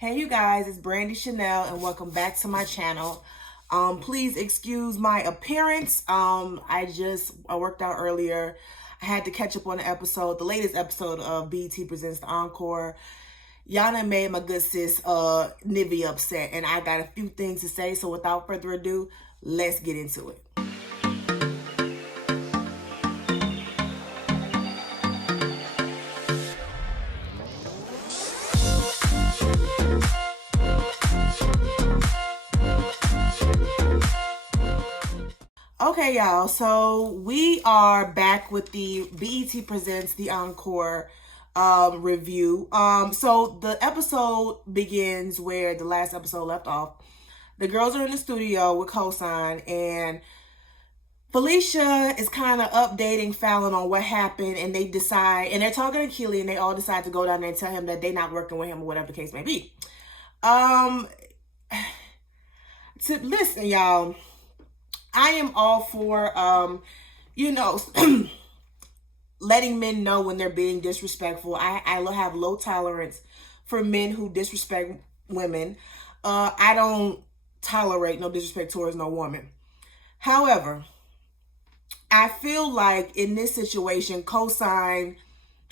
Hey you guys, it's Brandy Chanel and welcome back to my channel. Please excuse my appearance. I worked out earlier. I had to catch up on the latest episode of BET Presents the Encore. Y'all done made my good sis Nivy upset, and I got a few things to say, so without further ado, let's get into it. Okay, y'all, so we are back with the BET Presents the Encore review. So the episode begins where the last episode left off. The girls are in the studio with Cosign, and Felicia is kind of updating Fallon on what happened, and they decide, and they're talking to Keely, and they all decide to go down there and tell him that they're not working with him or whatever the case may be. Listen, y'all, I am all for, letting men know when they're being disrespectful. I have low tolerance for men who disrespect women. I don't tolerate no disrespect towards no woman. However, I feel like in this situation, Cosign,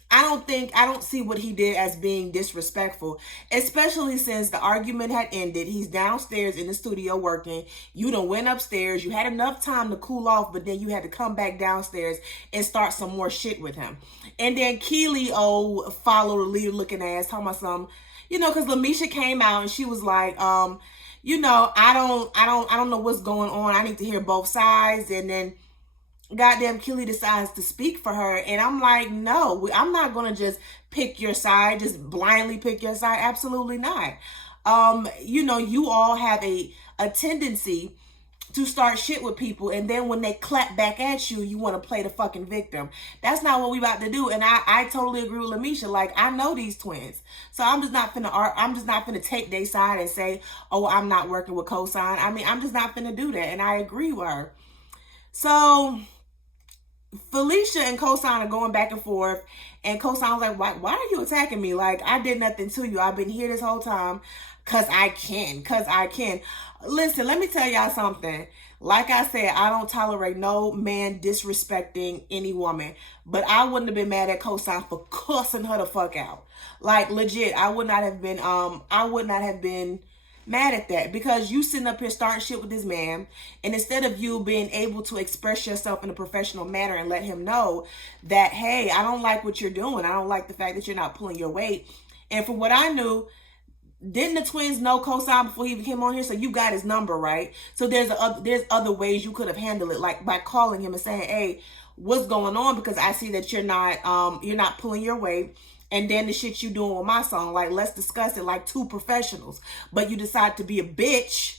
I don't see what he did as being disrespectful, especially since the argument had ended. He's downstairs in the studio working. You done went upstairs. You had enough time to cool off, but then you had to come back downstairs and start some more shit with him. And then Keely, followed the leader looking ass, talking about some, because Lamisha came out and she was like, I don't know what's going on. I need to hear both sides. And then goddamn Keely decides to speak for her, and I'm like, no, I'm not gonna just pick your side, just blindly pick your side. Absolutely not. You all have a tendency to start shit with people, and then when they clap back at you, you want to play the fucking victim. That's not what we about to do. And I totally agree with Lamisha. Like, I know these twins, so I'm just not finna take their side and say, oh, I'm not working with Cosign. I mean, I'm just not finna do that, and I agree with her. So Felicia and Cosign are going back and forth, and Cosign was like, why are you attacking me? Like, I did nothing to you. I've been here this whole time because I can. Listen, let me tell y'all something. Like I said, I don't tolerate no man disrespecting any woman, but I wouldn't have been mad at Cosign for cussing her the fuck out. Like, legit, I would not have been mad at that, because you sitting up here starting shit with this man, and instead of you being able to express yourself in a professional manner and let him know that, hey, I don't like what you're doing. I don't like the fact that you're not pulling your weight. And from what I knew, didn't the twins know Cosign before he even came on here? So you got his number, right? So there's other ways you could have handled it, like by calling him and saying, hey, what's going on? Because I see that you're not pulling your weight. And then the shit you doing with my song, like, let's discuss it like two professionals. But you decide to be a bitch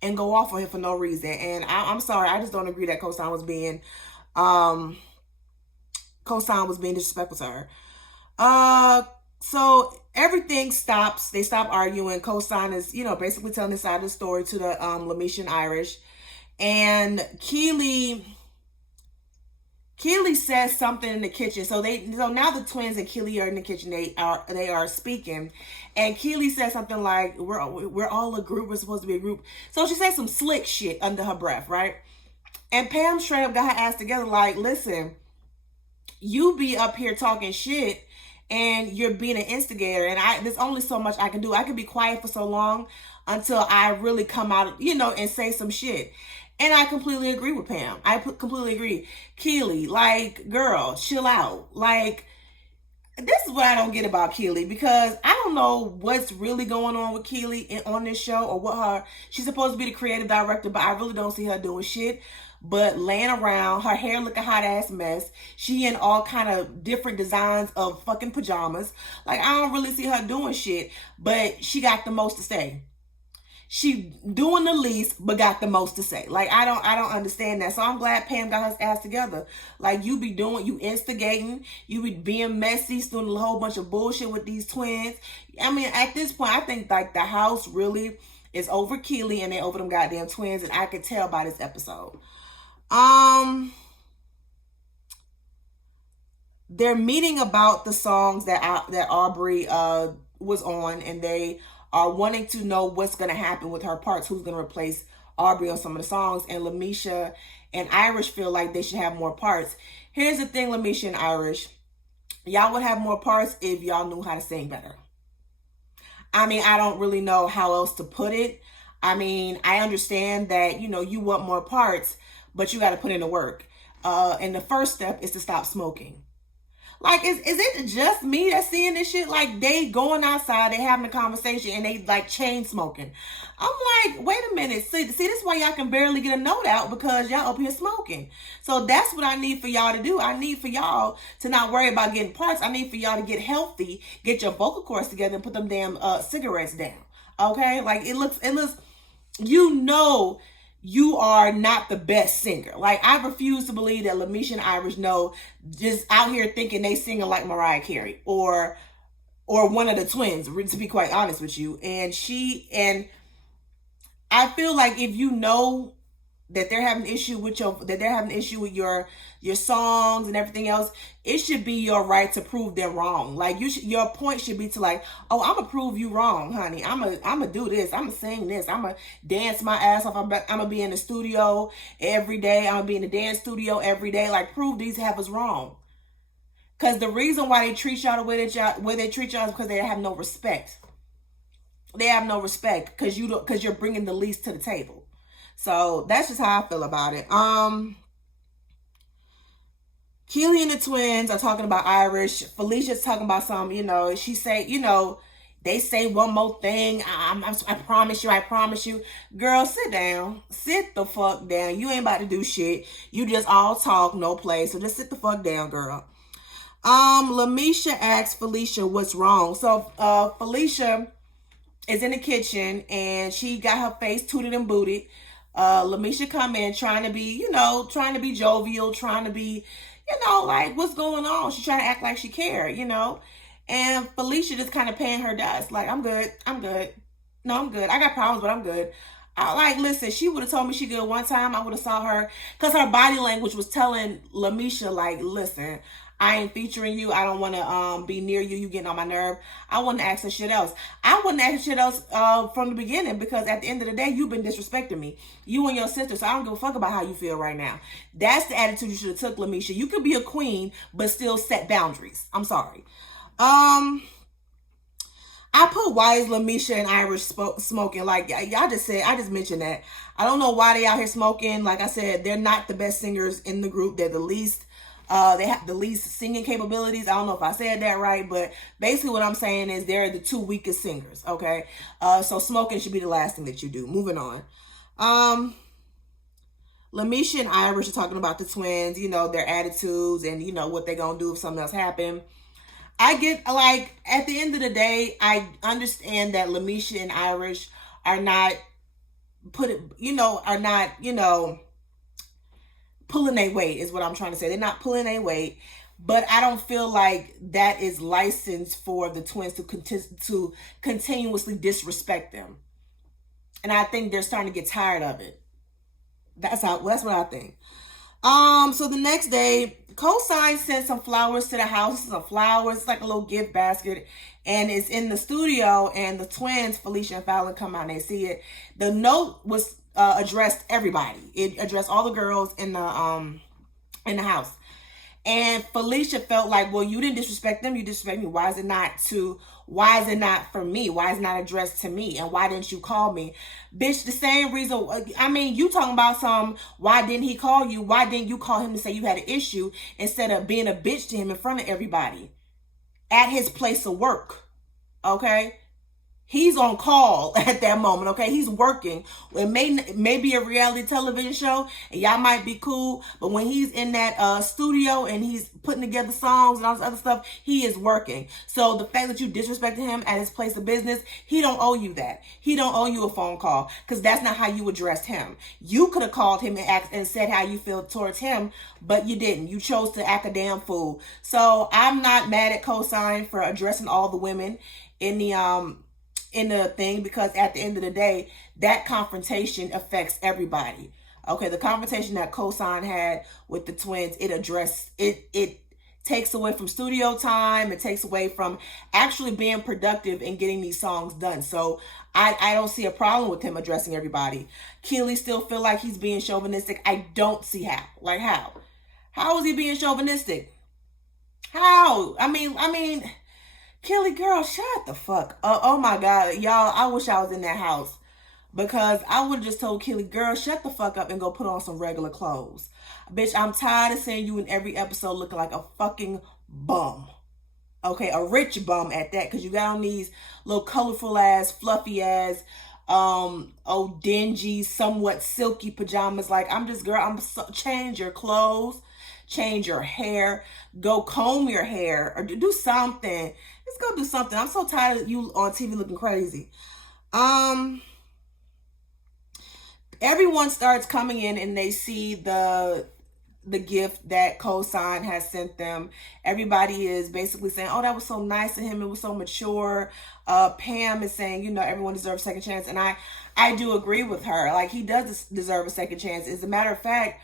and go off on him for no reason. And I'm sorry, I just don't agree that Cosign was being disrespectful to her. So everything stops. They stop arguing. Cosign is, basically telling his side of the story to the Lamisha and Irish. And Keely says something in the kitchen. So now the twins and Keely are in the kitchen. They are speaking, and Keely says something like, "We're all a group. We're supposed to be a group." So she says some slick shit under her breath, right? And Pam straight up got her ass together, like, "Listen, you be up here talking shit, and you're being an instigator. And there's only so much I can do. I can be quiet for so long until I really come out, and say some shit." And I completely agree with Pam. I completely agree. Keely, like, girl, chill out. Like, this is what I don't get about Keely, because I don't know what's really going on with Keely on this show, or she's supposed to be the creative director, but I really don't see her doing shit but laying around. Her hair look a hot ass mess. She in all kind of different designs of fucking pajamas. Like, I don't really see her doing shit, but she got the most to say. She doing the least, but got the most to say. Like, I don't understand that. So I'm glad Pam got her ass together. Like, you instigating, you be being messy, doing a whole bunch of bullshit with these twins. I mean, at this point, I think, like, the house really is over Keely, and they over them goddamn twins, and I could tell by this episode. They're meeting about the songs that Aubrey was on, and they are wanting to know what's going to happen with her parts, who's going to replace Aubrey on some of the songs, and Lamisha and Irish feel like they should have more parts. Here's the thing, Lamisha and Irish, y'all would have more parts if y'all knew how to sing better. I mean, I don't really know how else to put it. I mean, I understand that, you know, you want more parts, but you got to put in the work. And the first step is to stop smoking. Like, is it just me that's seeing this shit? Like, they going outside, they having a conversation, and they, like, chain smoking. I'm like, wait a minute. See, this is why y'all can barely get a note out, because y'all up here smoking. So that's what I need for y'all to do. I need for y'all to not worry about getting parts. I need for y'all to get healthy, get your vocal cords together, and put them damn cigarettes down. Okay? Like, it looks, you know, you are not the best singer. Like, I refuse to believe that Lamisha and Irish know, just out here thinking they singing like Mariah Carey or one of the twins, to be quite honest with you. And I feel like if you know that they're having issue with your songs and everything else, it should be your right to prove them wrong. Like, your point should be to, like, oh, I'm gonna prove you wrong, honey. I'm gonna do this. I'm gonna sing this. I'm gonna dance my ass off. I'm gonna be in the studio every day. I'm gonna be in the dance studio every day. Like, prove these heifers wrong. Cause the reason why they treat y'all the way they treat y'all is because they have no respect. They have no respect because you're bringing the least to the table. So that's just how I feel about it. Keely and the twins are talking about Irish. Felicia's talking about some, you know, she say, you know, they say one more thing. I promise you. Girl, sit down. Sit the fuck down. You ain't about to do shit. You just all talk, no play. So just sit the fuck down, girl. Lamisha asked Felicia what's wrong. So Felicia is in the kitchen and she got her face tooted and booted. Lamisha come in trying to be jovial, trying to be, you know, like, what's going on? She's trying to act like she cared, you know? And Felicia just kind of paying her dust. Like, I'm good. No, I'm good. I got problems, but I'm good. Listen, she would have told me she good one time. I would have saw her, because her body language was telling Lamisha, like, listen, I ain't featuring you. I don't want to be near you. You getting on my nerve. I wouldn't ask her shit else. I wouldn't ask her shit else from the beginning, because at the end of the day, you've been disrespecting me. You and your sister, so I don't give a fuck about how you feel right now. That's the attitude you should have took, Lamisha. You could be a queen, but still set boundaries. I'm sorry. I put why is Lamisha and Irish smoking. Like, y'all just said, I just mentioned that. I don't know why they out here smoking. Like I said, they're not the best singers in the group. They're the least. They have the least singing capabilities. I don't know if I said that right, but basically what I'm saying is they're the two weakest singers, okay? So smoking should be the last thing that you do. Moving on. Lamisha and Irish are talking about the twins, you know, their attitudes and, you know, what they're going to do if something else happened. I get, like, at the end of the day, I understand that Lamisha and Irish are not pulling their weight is what I'm trying to say. They're not pulling their weight, but I don't feel like that is licensed for the twins to continuously disrespect them. And I think they're starting to get tired of it. That's what I think. So the next day, Cosign sent some flowers to the house. Some flowers, it's like a little gift basket, and it's in the studio. And the twins, Felicia and Fallon, come out and they see it. The note was addressed everybody. It addressed all the girls in the house. And Felicia felt like, well, you didn't disrespect them, you disrespect me. Why is it not for me? Why is it not addressed to me? And why didn't you call me? Bitch, the same reason. I mean, you talking about why didn't he call you? Why didn't you call him to say you had an issue instead of being a bitch to him in front of everybody at his place of work? Okay? He's on call at that moment, okay? He's working. It may be a reality television show, and y'all might be cool, but when he's in that studio and he's putting together songs and all this other stuff, he is working. So the fact that you disrespected him at his place of business, he don't owe you that. He don't owe you a phone call, because that's not how you addressed him. You could have called him and said how you feel towards him, but you didn't. You chose to act a damn fool. So I'm not mad at Cosign for addressing all the women in the thing, because at the end of the day, that confrontation affects everybody. Okay, the confrontation that Cosign had with the twins, it addressed it takes away from studio time. It takes away from actually being productive and getting these songs done. So I don't see a problem with him addressing everybody. Keely still feel like he's being chauvinistic. I don't see how. Like how? How is he being chauvinistic? How? I mean, Kelly girl, shut the fuck up. Oh my God. Y'all, I wish I was in that house. Because I would have just told Kelly, girl, shut the fuck up and go put on some regular clothes. Bitch, I'm tired of seeing you in every episode looking like a fucking bum. Okay, a rich bum at that. Because you got on these little colorful ass, fluffy ass, dingy, somewhat silky pajamas. Like, I'm just, girl, change your clothes. Change your hair. Go comb your hair. Or do something. Let's go do something. I'm so tired of you on TV looking crazy. Everyone starts coming in and they see the gift that Cosign has sent them. Everybody is basically saying, oh, that was so nice of him. It was so mature. Pam is saying, you know, everyone deserves a second chance. And I do agree with her. Like, he does deserve a second chance. As a matter of fact,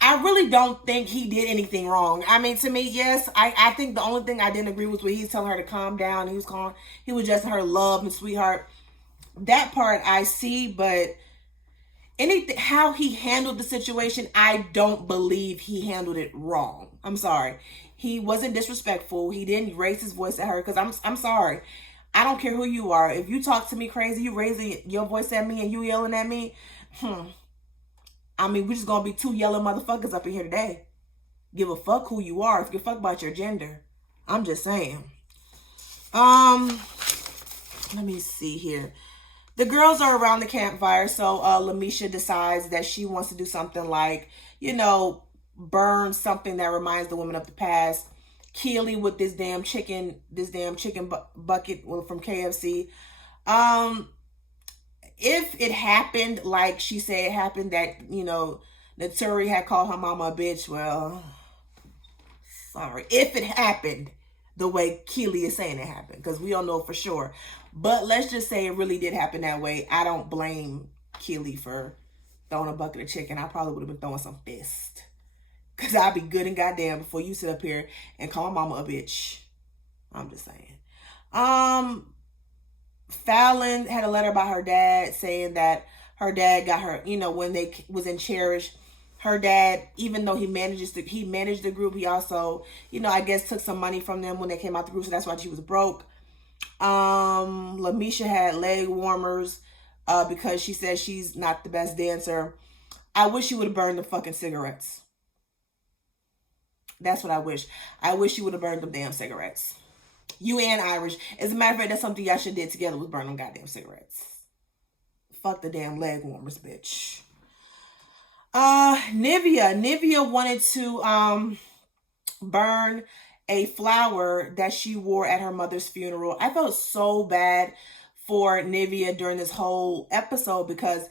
I really don't think he did anything wrong. I mean, to me, yes, I think the only thing I didn't agree was when he's telling her to calm down. He was just her love and sweetheart. That part I see, but how he handled the situation, I don't believe he handled it wrong. I'm sorry. He wasn't disrespectful. He didn't raise his voice at her, because I'm sorry. I don't care who you are. If you talk to me crazy, you raising your voice at me and you yelling at me, I mean, we're just gonna be two yellow motherfuckers up in here today. Give a fuck who you are. If you fuck about your gender. I'm just saying. Let me see here. The girls are around the campfire, so Lamisha decides that she wants to do something like, you know, burn something that reminds the women of the past. Keely with this damn chicken bucket from KFC. If it happened like she said it happened, that, you know, Naturi had called her mama a bitch, well, sorry. If it happened the way Keely is saying it happened, because we don't know for sure. But let's just say it really did happen that way. I don't blame Keely for throwing a bucket of chicken. I probably would have been throwing some fist. Because I'd be good and goddamn before you sit up here and call my mama a bitch. I'm just saying. Fallon had a letter by her dad saying that her dad got her, you know, when they was in Cherish, her dad, even though he managed the group, he also, you know, I guess took some money from them when they came out the group, so that's why she was broke. Lamisha had leg warmers because she said she's not the best dancer. I wish she would have burned the fucking cigarettes. That's what I wish. I wish you would have burned them damn cigarettes. You and Irish. As a matter of fact, that's something y'all should did together, was burn them goddamn cigarettes. Fuck the damn leg warmers, bitch. Nivea wanted to burn a flower that she wore at her mother's funeral. I felt so bad for Nivea during this whole episode, because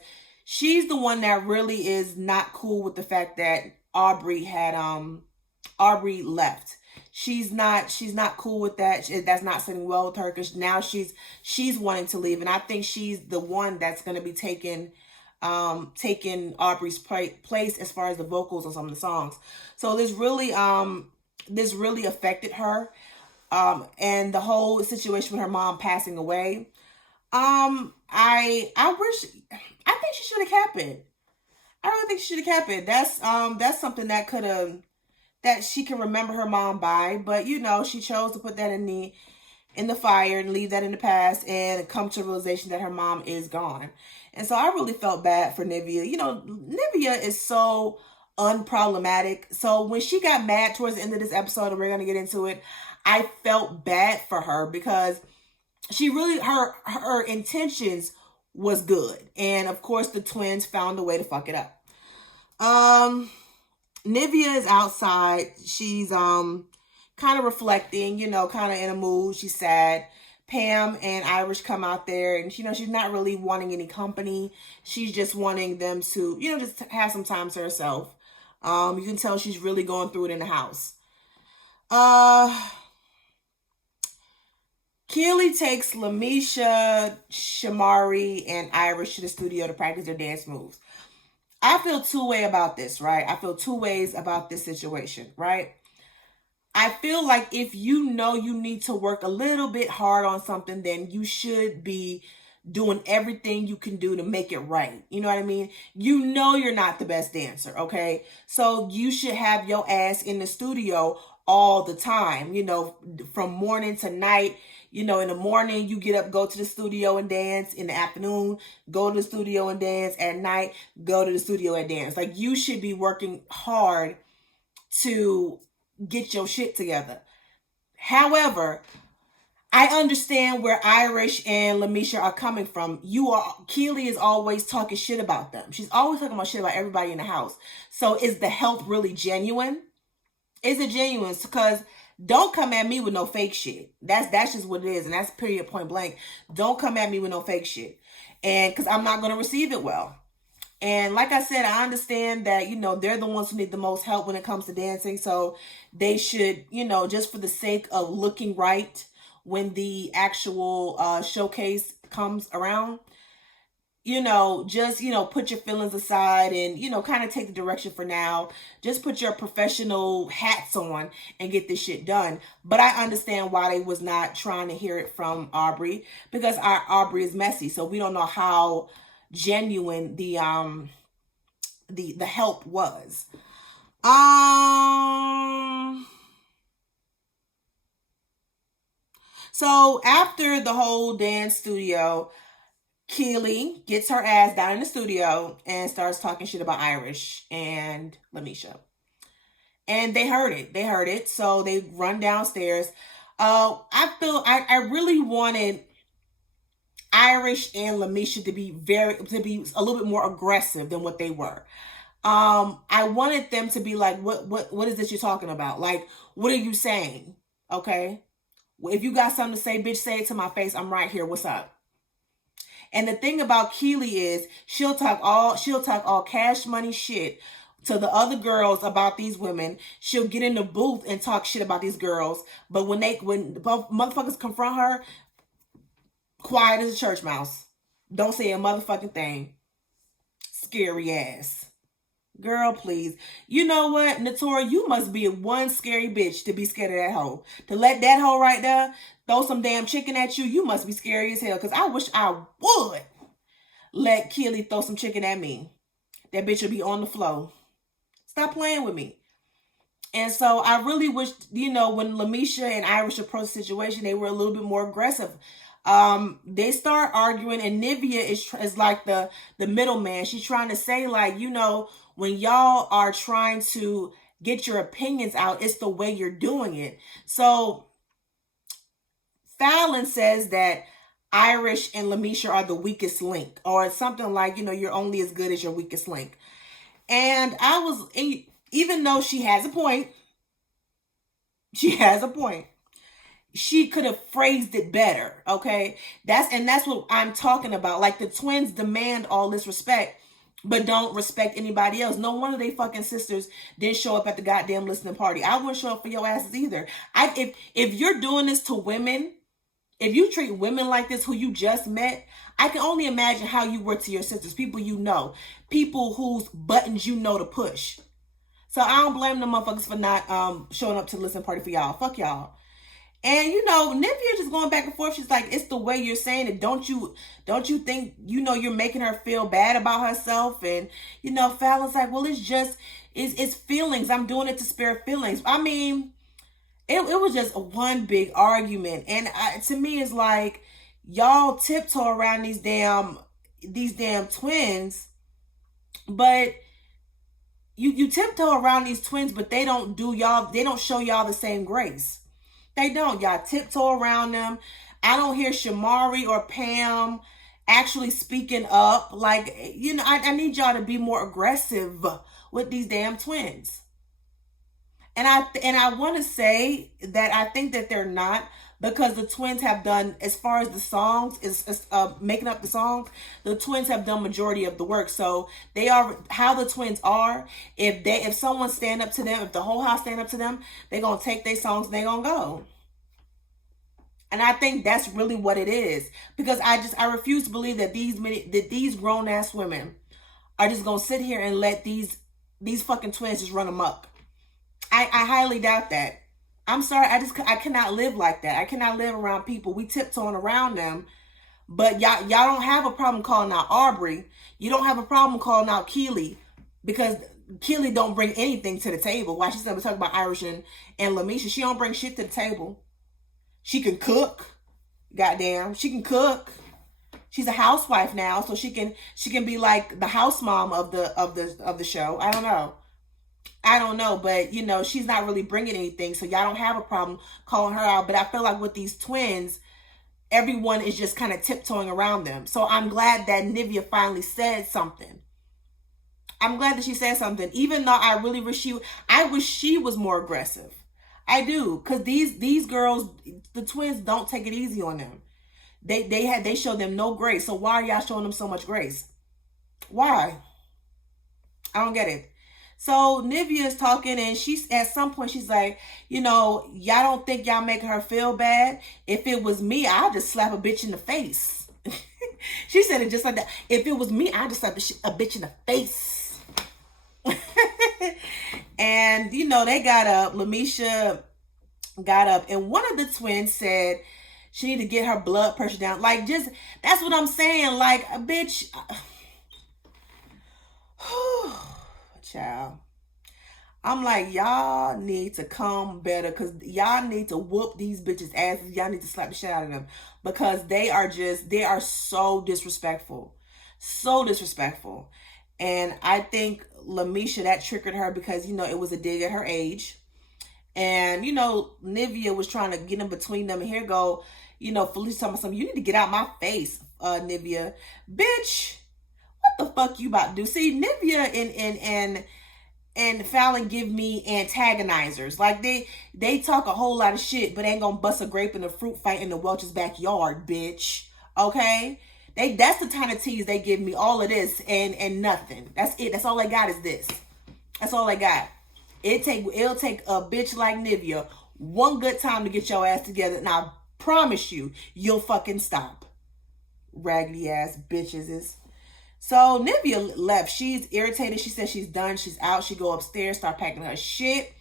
she's the one that really is not cool with the fact that Aubrey left. She's not cool with that. That's not sitting well with her, because now she's wanting to leave, and I think she's the one that's going to be taking Aubrey's place as far as the vocals on some of the songs. So this really affected her, and the whole situation with her mom passing away. I think she should have kept it. I really think she should have kept it. That's something that she can remember her mom by, but you know, she chose to put that in the fire and leave that in the past and come to a realization that her mom is gone. And so I really felt bad for Nivea. You know, Nivea is so unproblematic. So when she got mad towards the end of this episode, and we're going to get into it, I felt bad for her, because she really, her intentions was good. And of course the twins found a way to fuck it up. Nivea is outside. She's kind of reflecting, you know, kind of in a mood. She's sad. Pam and Irish come out there, and you know, she's not really wanting any company. She's just wanting them to, you know, just have some time to herself. You can tell she's really going through it in the house. Keely takes Lamisha, Shamari, and Irish to the studio to practice their dance moves. I feel two ways about this, right? I feel two ways about this situation, right? I feel like if you know you need to work a little bit hard on something, then you should be doing everything you can do to make it right. You know what I mean? You know you're not the best dancer, okay? So you should have your ass in the studio all the time, you know, from morning to night. You know, in the morning, you get up, go to the studio and dance. In the afternoon, go to the studio and dance. At night, go to the studio and dance. Like, you should be working hard to get your shit together. However, I understand where Irish and Lamisha are coming from. Keely is always talking shit about them. She's always talking about shit about everybody in the house. So is the help really genuine? Is it genuine? Because don't come at me with no fake shit. That's just what it is. And that's period, point blank. Don't come at me with no fake shit. And because I'm not going to receive it well. And like I said, I understand that, you know, they're the ones who need the most help when it comes to dancing. So they should, you know, just for the sake of looking right when the actual showcase comes around, you know, just, you know, put your feelings aside and, you know, kind of take the direction for now. Just put your professional hats on and get this shit done. But I understand why they was not trying to hear it from Aubrey, because Aubrey is messy. So we don't know how genuine the help was. So after the whole dance studio, Keely gets her ass down in the studio and starts talking shit about Irish and Lamisha. And they heard it. So they run downstairs. I really wanted Irish and Lamisha to be a little bit more aggressive than what they were. I wanted them to be like, what is this you're talking about? Like, what are you saying? Okay. If you got something to say, bitch, say it to my face. I'm right here. What's up? And the thing about Keely is she'll talk all cash money shit to the other girls about these women. She'll get in the booth and talk shit about these girls. But when the motherfuckers confront her, quiet as a church mouse. Don't say a motherfucking thing. Scary ass. Girl, please. You know what, Natora? You must be one scary bitch to be scared of that hoe. To let that hoe right there throw some damn chicken at you, you must be scary as hell. Because I wish I would let Keely throw some chicken at me. That bitch would be on the floor. Stop playing with me. And so I really wish, you know, when Lamisha and Irish approached the situation, they were a little bit more aggressive. They start arguing, and Nivea is like the middleman. She's trying to say, like, you know, when y'all are trying to get your opinions out, it's the way you're doing it. So Fallon says that Irish and Lamisha are the weakest link, or something like, you know, you're only as good as your weakest link. And even though she has a point, she could have phrased it better, okay? That's what I'm talking about. Like, the twins demand all this respect, but don't respect anybody else. No wonder they fucking sisters didn't show up at the goddamn listening party. I wouldn't show up for your asses either. If you're doing this to women, if you treat women like this who you just met, I can only imagine how you were to your sisters, people you know, people whose buttons you know to push. So I don't blame the motherfuckers for not showing up to the listening party for y'all. Fuck y'all. And, you know, Nivea just going back and forth. She's like, it's the way you're saying it. Don't you think, you know, you're making her feel bad about herself? And, you know, Fallon's like, well, it's feelings. I'm doing it to spare feelings. I mean, it was just one big argument. And to me, it's like, y'all tiptoe around these damn twins, but you tiptoe around these twins, but they don't show y'all the same grace. They don't. Y'all tiptoe around them. I don't hear Shamari or Pam actually speaking up. Like, you know, I need y'all to be more aggressive with these damn twins. And I want to say that I think that they're not, because the twins have done, as far as the songs, is making up the songs, the twins have done majority of the work. So they are how the twins are. If someone stand up to them, if the whole house stand up to them, they're gonna take their songs and they're gonna go. And I think that's really what it is, because I refuse to believe that these grown ass women are just gonna sit here and let these fucking twins just run amok. I highly doubt that. I'm sorry. I cannot live like that. I cannot live around people. We tiptoeing around them. But y'all don't have a problem calling out Aubrey. You don't have a problem calling out Keely, because Keely don't bring anything to the table. Why she's never talking about Irish and Lamisha. She don't bring shit to the table. She can cook. Goddamn. She can cook. She's a housewife now, so she can be like the house mom of the show. I don't know, but you know, she's not really bringing anything, so y'all don't have a problem calling her out. But I feel like with these twins, everyone is just kind of tiptoeing around them. So I'm glad that Nivea finally said something. I'm glad that she said something, even though I really wish she was more aggressive. I do, because these girls, the twins, don't take it easy on them. They show them no grace. So why are y'all showing them so much grace? Why? I don't get it. So Nivea is talking, and she's at some point she's like, you know, y'all don't think y'all making her feel bad? If it was me, I'd just slap a bitch in the face. She said it just like that. If it was me, I'd just slap a bitch in the face. And you know, they got up. Lamisha got up, and one of the twins said she need to get her blood pressure down. Like, just, that's what I'm saying. Like, a bitch. Child. I'm like, y'all need to come better, because y'all need to whoop these bitches' asses. Y'all need to slap the shit out of them, because they are so disrespectful. So disrespectful. And I think Lamisha, that triggered her, because, you know, it was a dig at her age. And, you know, Nivea was trying to get in between them. And here go, you know, Felicia talking about something. You need to get out my face, Nivea. Bitch, what the fuck you about to do? See, Nivea and Fallon give me antagonizers. Like, they talk a whole lot of shit, but ain't gonna bust a grape in a fruit fight in the Welch's backyard, bitch. Okay? That's the kind of tease they give me. All of this and nothing. That's it. That's all I got is this. That's all I got. It'll take a bitch like Nivea one good time to get your ass together, and I promise you'll fucking stop. Raggedy ass bitches is. So Nivea left. She's irritated. She said she's done. She's out. She go upstairs, start packing her shit.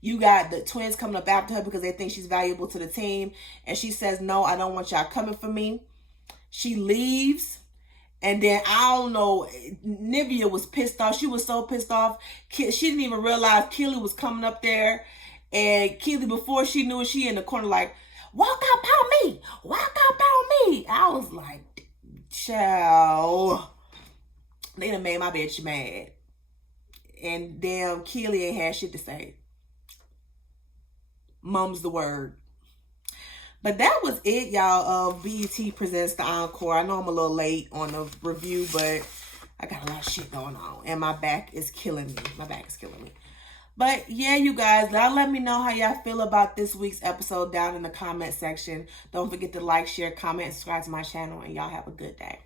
You got the twins coming up after her because they think she's valuable to the team. And she says, no, I don't want y'all coming for me. She leaves. And then, I don't know, Nivea was pissed off. She was so pissed off. She didn't even realize Keely was coming up there. And Keely, before she knew it, she in the corner like, walk out, pound me. Walk out, pound me. I was like, child. They done made my bitch mad. And damn, Keely ain't had shit to say. Mum's the word. But that was it, y'all, of BET Presents the Encore. I know I'm a little late on the review, but I got a lot of shit going on. And my back is killing me. My back is killing me. But yeah, you guys, y'all let me know how y'all feel about this week's episode down in the comment section. Don't forget to like, share, comment, and subscribe to my channel. And y'all have a good day.